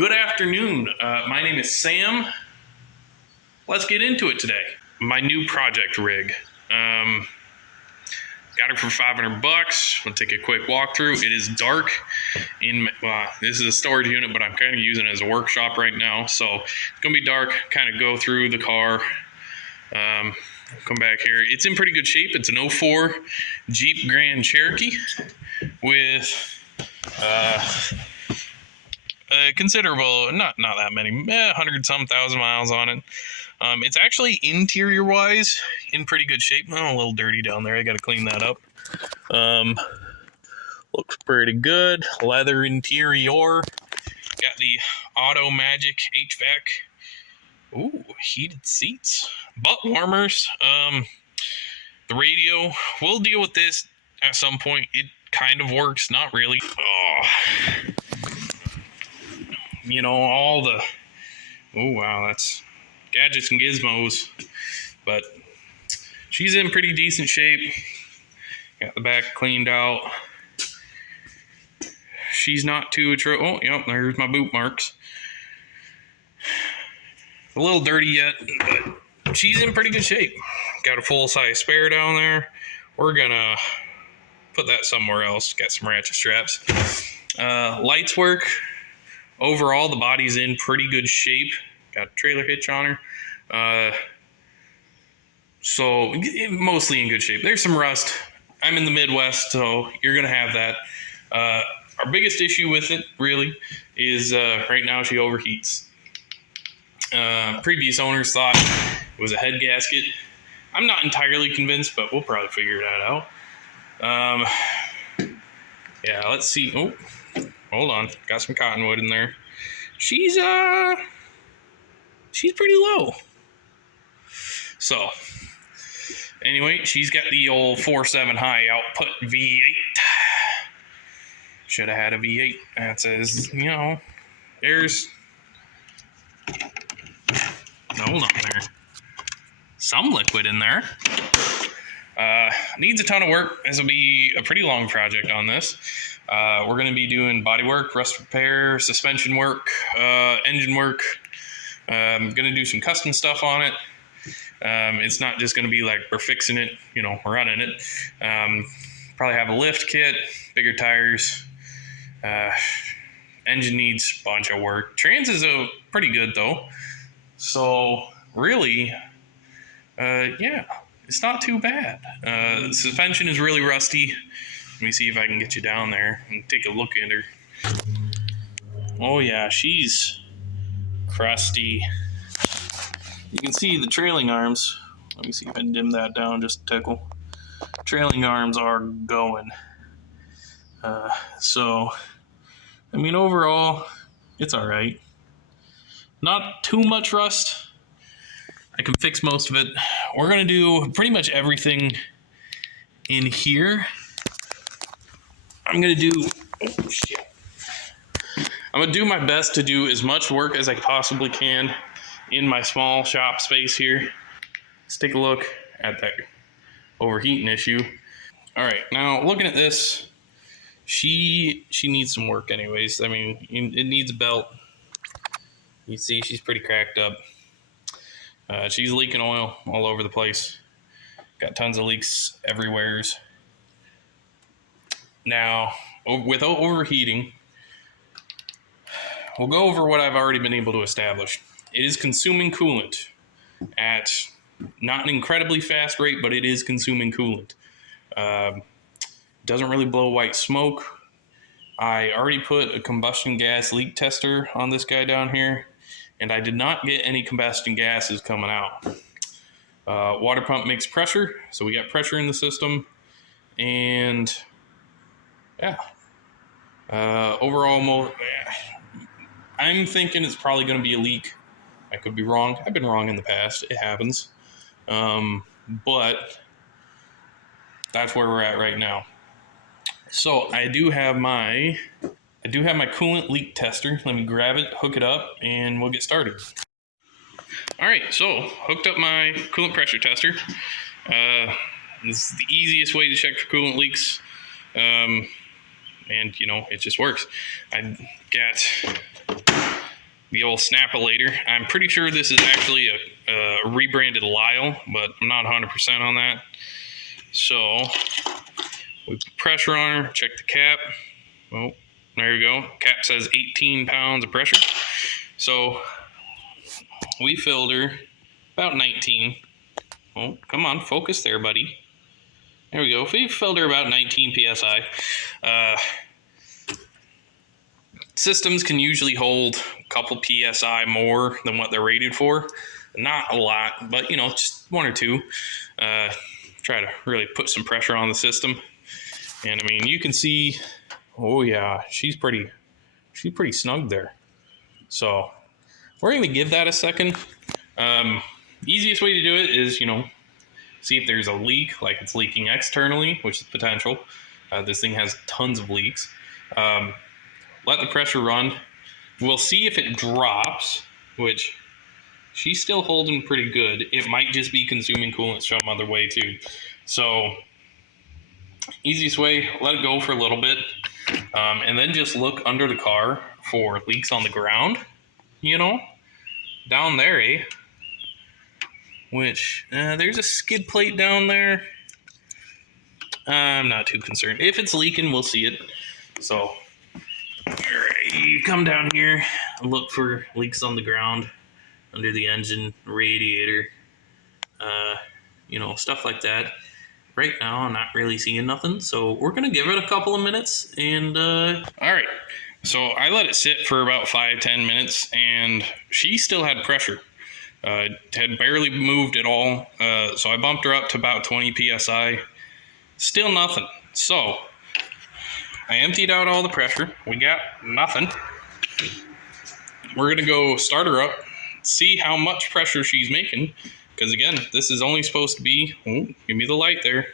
Good afternoon. My name is Sam. Let's get into it today. My new project rig. Got it for $500. I'll take a quick walkthrough. It is dark. This is a storage unit, but I'm kind of using it as a workshop right now. So it's gonna be dark. Kind of go through the car. Come back here. It's in pretty good shape. It's an 04 Jeep Grand Cherokee with considerable, not that many, 100-some thousand miles on it. It's actually interior wise in pretty good shape. Oh, a little dirty down there. I got to clean that up. Looks pretty good. Leather interior. Got the Auto Magic HVAC. Ooh, heated seats. Butt warmers. The radio. We'll deal with this at some point. It kind of works. Not really. All the... Oh, wow, that's gadgets and gizmos. But she's in pretty decent shape. Got the back cleaned out. She's not too... Oh, yep, there's my boot marks. A little dirty yet, but she's in pretty good shape. Got a full-size spare down there. We're gonna put that somewhere else. Got some ratchet straps. Lights work. Overall, the body's in pretty good shape. Got a trailer hitch on her. So mostly in good shape. There's some rust. I'm in the Midwest, so you're going to have that. Our biggest issue with it, really, is right now she overheats. Previous owners thought it was a head gasket. I'm not entirely convinced, but we'll probably figure that out. Yeah, let's see. Oh, hold on. Got some cottonwood in there. She's pretty low. So, anyway, she's got the old 4.7 high output V8. Should have had a V8. That says, there's... Hold on there. Some liquid in there. Needs a ton of work. This will be a pretty long project on this. We're going to be doing body work, rust repair, suspension work, engine work. I'm going to do some custom stuff on it. It's not just going to be like we're fixing it, running it. Probably have a lift kit, bigger tires. Engine needs a bunch of work. Trans is pretty good though. So really, it's not too bad. The suspension is really rusty. Let me see if I can get you down there and take a look at her. Oh yeah, she's crusty. You can see the trailing arms. Let me see if I can dim that down just a tickle. Trailing arms are going. Overall, it's all right. Not too much rust. I can fix most of it. We're going to do pretty much everything in here. I'm going to do my best to do as much work as I possibly can in my small shop space here. Let's take a look at that overheating issue. All right, now looking at this, she needs some work anyways. It needs a belt. You see she's pretty cracked up. She's leaking oil all over the place. Got tons of leaks everywhere. Now, with overheating, we'll go over what I've already been able to establish. It is consuming coolant at not an incredibly fast rate, but it is consuming coolant. Doesn't really blow white smoke. I already put a combustion gas leak tester on this guy down here, and I did not get any combustion gases coming out. Water pump makes pressure, so we got pressure in the system, and yeah. Overall, I'm thinking it's probably going to be a leak. I could be wrong. I've been wrong in the past. It happens. But that's where we're at right now. So I do have my coolant leak tester. Let me grab it, hook it up, and we'll get started. All right, so hooked up my coolant pressure tester. This is the easiest way to check for coolant leaks. And it just works. I got the old Snap-A-Lator. I'm pretty sure this is actually a rebranded Lyle, but I'm not 100% on that. So we put pressure on her, check the cap. Oh, there you go. Cap says 18 pounds of pressure. So we filled her about 19. Oh, come on, focus there, buddy. There we go. We filled her about 19 psi. Systems can usually hold a couple psi more than what they're rated for. Not a lot, but just one or two. Try to really put some pressure on the system. And I mean, you can see, oh yeah, she's pretty snug there. So we're going to give that a second. Easiest way to do it is, see if there's a leak, like it's leaking externally, which is potential. This thing has tons of leaks. Let the pressure run. We'll see if it drops, which she's still holding pretty good. It might just be consuming coolant some other way too. So easiest way, let it go for a little bit. And then just look under the car for leaks on the ground, down there, eh? Which, there's a skid plate down there. I'm not too concerned. If it's leaking, we'll see it. So, you come down here and look for leaks on the ground, under the engine, radiator, stuff like that. Right now, I'm not really seeing nothing, so we're going to give it a couple of minutes, and, alright. So, I let it sit for about 5-10 minutes, and she still had pressure. Had barely moved at all, so I bumped her up to about 20 psi. Still nothing. So I emptied out all the pressure. We got nothing. We're gonna go start her up, see how much pressure she's making, because again, this is only supposed to be, give me the light there,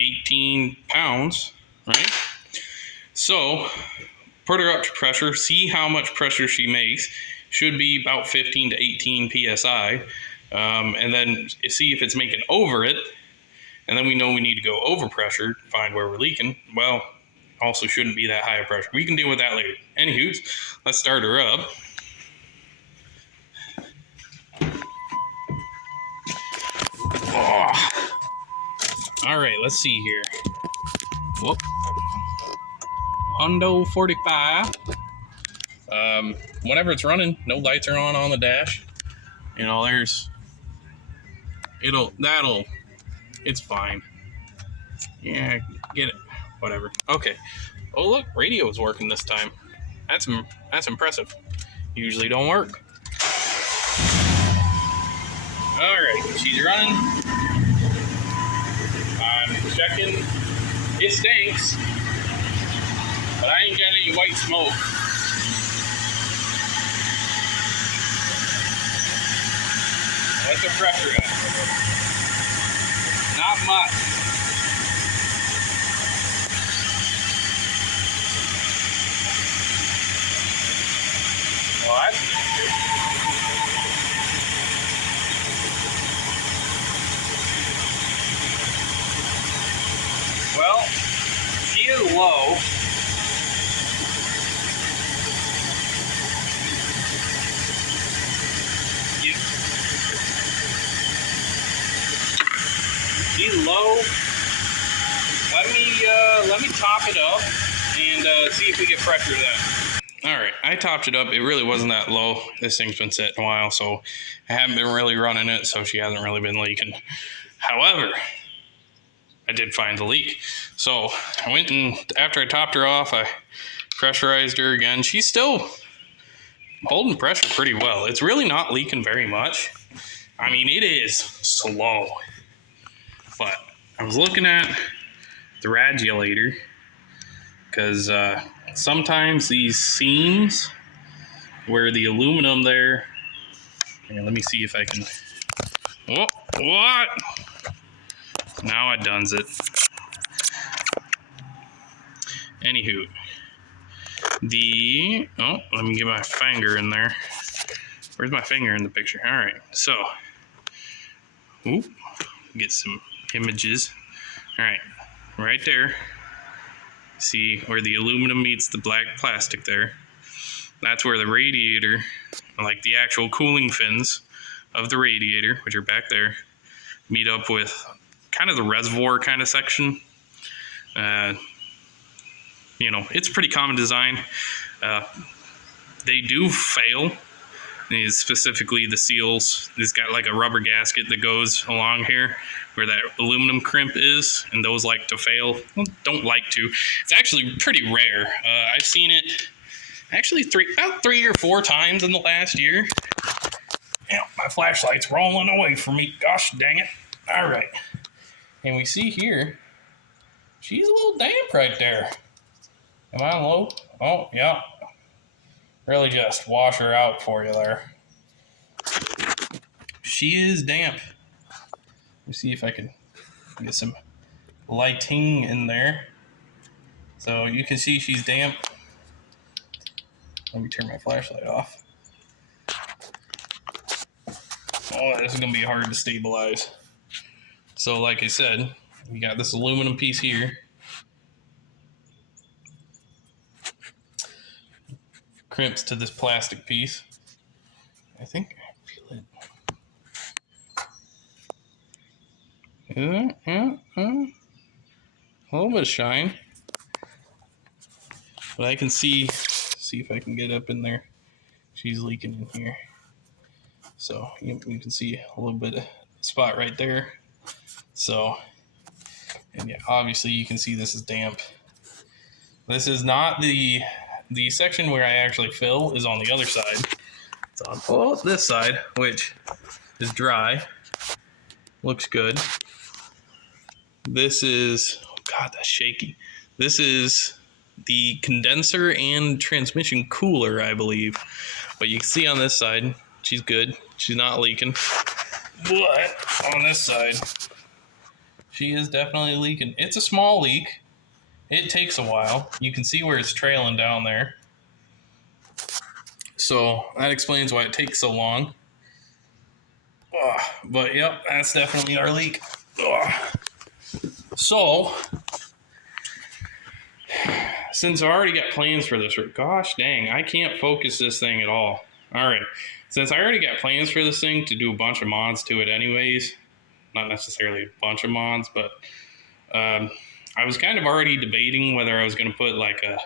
18 pounds, right? So put her up to pressure, see how much pressure she makes. Should be about 15 to 18 psi, and then see if it's making over it, and then we know we need to go over pressure, find where we're leaking. Well, also shouldn't be that high of pressure. We can deal with that later. Anywho, let's start her up. Oh. All right, let's see here. Whoop. Hundo 45. Whenever it's running, no lights are on the dash. It's fine. Yeah, get it. Whatever. Okay. Oh, look, radio is working this time. That's impressive. Usually don't work. Alright, she's running. I'm checking. It stinks. But I ain't got any white smoke. What's the pressure at? Not much. What? Well, she is low. She's low. Let me top it up and see if we get pressure then. All right, I topped it up. It really wasn't that low. This thing's been sitting a while, so I haven't been really running it, so she hasn't really been leaking. However, I did find the leak. So I went and after I topped her off, I pressurized her again. She's still holding pressure pretty well. It's really not leaking very much. I mean, it is slow. But I was looking at the radiator because sometimes these seams where the aluminum there, let me see if I can, what? Now I done's it. Anywho, let me get my finger in there. Where's my finger in the picture? All right, so, get some images. All right there. See where the aluminum meets the black plastic there. That's where the radiator, like the actual cooling fins of the radiator, which are back there, meet up with kind of the reservoir kind of section. It's pretty common design. They do fail. Specifically the seals. It's got like a rubber gasket that goes along here where that aluminum crimp is, and those like to fail. Well, don't like to. It's actually pretty rare. I've seen it actually about 3 or 4 times in the last year. My flashlight's rolling away from me. Gosh dang it. All right. And we see here, she's a little damp right there. Am I on low? Oh, yeah. Really just wash her out for you there. She is damp. Let me see if I can get some lighting in there. So you can see she's damp. Let me turn my flashlight off. Oh, this is going to be hard to stabilize. So like I said, we got this aluminum piece here. Crimps to this plastic piece. I think I feel it. A little bit of shine. But I can see if I can get up in there. She's leaking in here. So you can see a little bit of spot right there. So, and yeah, obviously you can see this is damp. This is not the section where I actually fill is on the other side. It's on this side, which is dry. Looks good. This is, oh God, that's shaky. This is the condenser and transmission cooler, I believe. But you can see on this side, she's good. She's not leaking. But on this side, she is definitely leaking. It's a small leak. It takes a while. You can see where it's trailing down there. So that explains why it takes so long. But yep, that's definitely our leak. So, since I already got plans for this, gosh dang, I can't focus this thing at all. All right, since I already got plans for this thing to do a bunch of mods to it anyways, not necessarily a bunch of mods, but I was kind of already debating whether I was going to put like a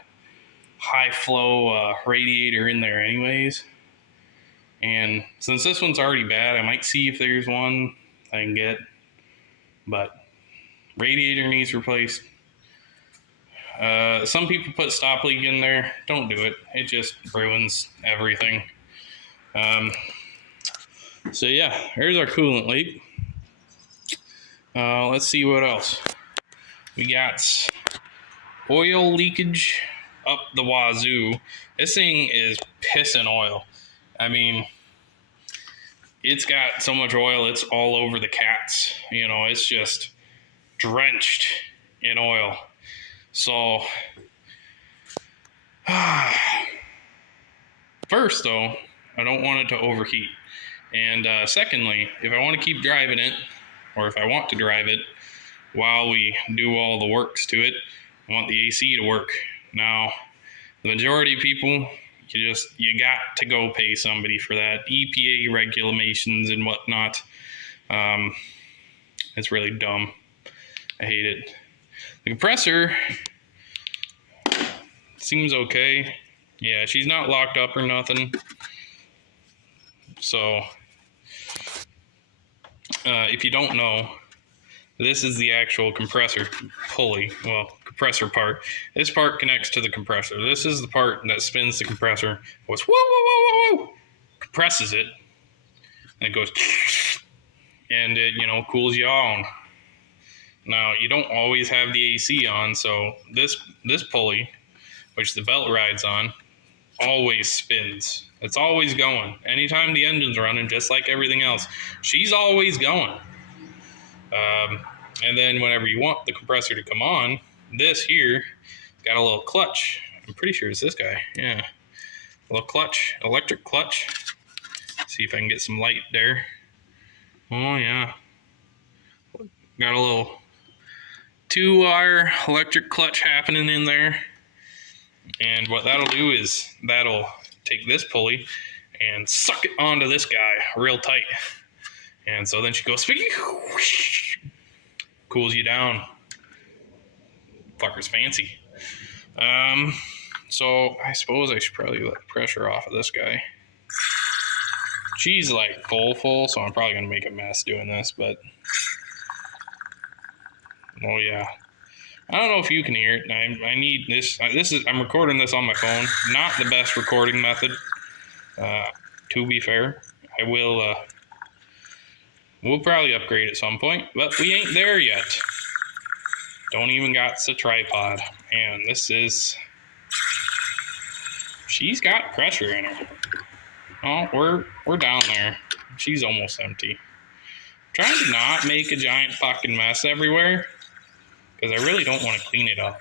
high flow radiator in there anyways. And since this one's already bad, I might see if there's one I can get. But radiator needs replaced. Some people put stop leak in there. Don't do it. It just ruins everything. So yeah, there's our coolant leak. Let's see what else. We got oil leakage up the wazoo. This thing is pissing oil. I mean, it's got so much oil, it's all over the cats. It's just drenched in oil. So, first though, I don't want it to overheat. And secondly, if I want to keep driving it, or if I want to drive it while we do all the works to it, I want the AC to work. Now, the majority of people, you got to go pay somebody for that. EPA regulations and whatnot. It's really dumb. I hate it. The compressor seems okay. Yeah, she's not locked up or nothing. So, if you don't know, this is the actual compressor pulley. Well, compressor part. This part connects to the compressor. This is the part that spins the compressor. Goes whoa, whoa, whoa, whoa, whoa. Compresses it. And it goes and it, cools you on. Now, you don't always have the AC on, so this pulley, which the belt rides on, always spins. It's always going. Anytime the engine's running, just like everything else, she's always going. And then whenever you want the compressor to come on, this here got a little clutch. I'm pretty sure it's this guy. Yeah. A little clutch, electric clutch. See if I can get some light there. Oh, yeah. Got a little 2-wire electric clutch happening in there. And what that'll do is that'll take this pulley and suck it onto this guy real tight. And so then she goes, cools you down. Fucker's fancy. So I suppose I should probably let the pressure off of this guy. She's like full, so I'm probably gonna make a mess doing this, but oh yeah. I don't know if you can hear it. I need this. I'm recording this on my phone. Not the best recording method. To be fair, I will. We'll probably upgrade at some point, but we ain't there yet. Don't even got the tripod, and this is. She's got pressure in her. Oh, we're down there. She's almost empty. I'm trying to not make a giant fucking mess everywhere, because I really don't want to clean it up.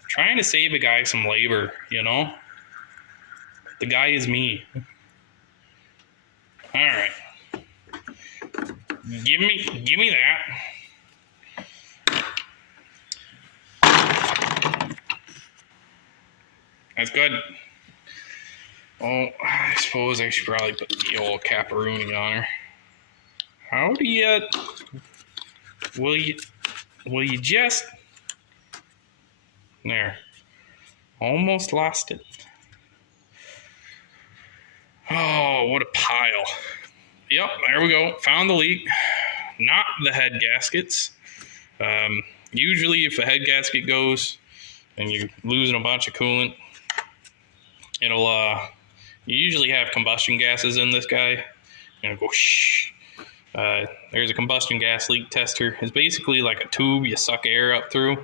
I'm trying to save a guy some labor, you know? The guy is me. Alright. Give me that. That's good. Oh, I suppose I should probably put the old caparoonie on her. How do you... Will you just... There. Almost lost it. Oh, what a pile. Yep, there we go. Found the leak. Not the head gaskets. Usually if a head gasket goes and you're losing a bunch of coolant, it'll, you usually have combustion gases in this guy. And it'll go shh. There's a combustion gas leak tester. It's basically like a tube you suck air up through,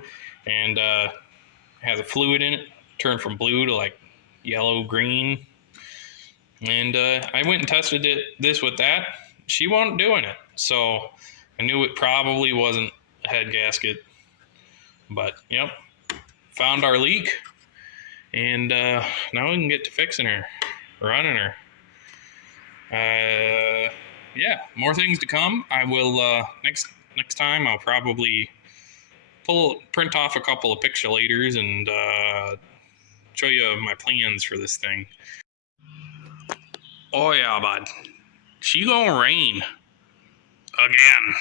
and it has a fluid in it. Turned from blue to like yellow, green. And I went and tested this with that. She wasn't doing it. So I knew it probably wasn't a head gasket. But, yep. Found our leak. And now we can get to fixing her. Running her. Yeah, more things to come. I will, next time I'll probably print off a couple of pixelators and show you my plans for this thing. Oh yeah, bud. She gonna rain. Again.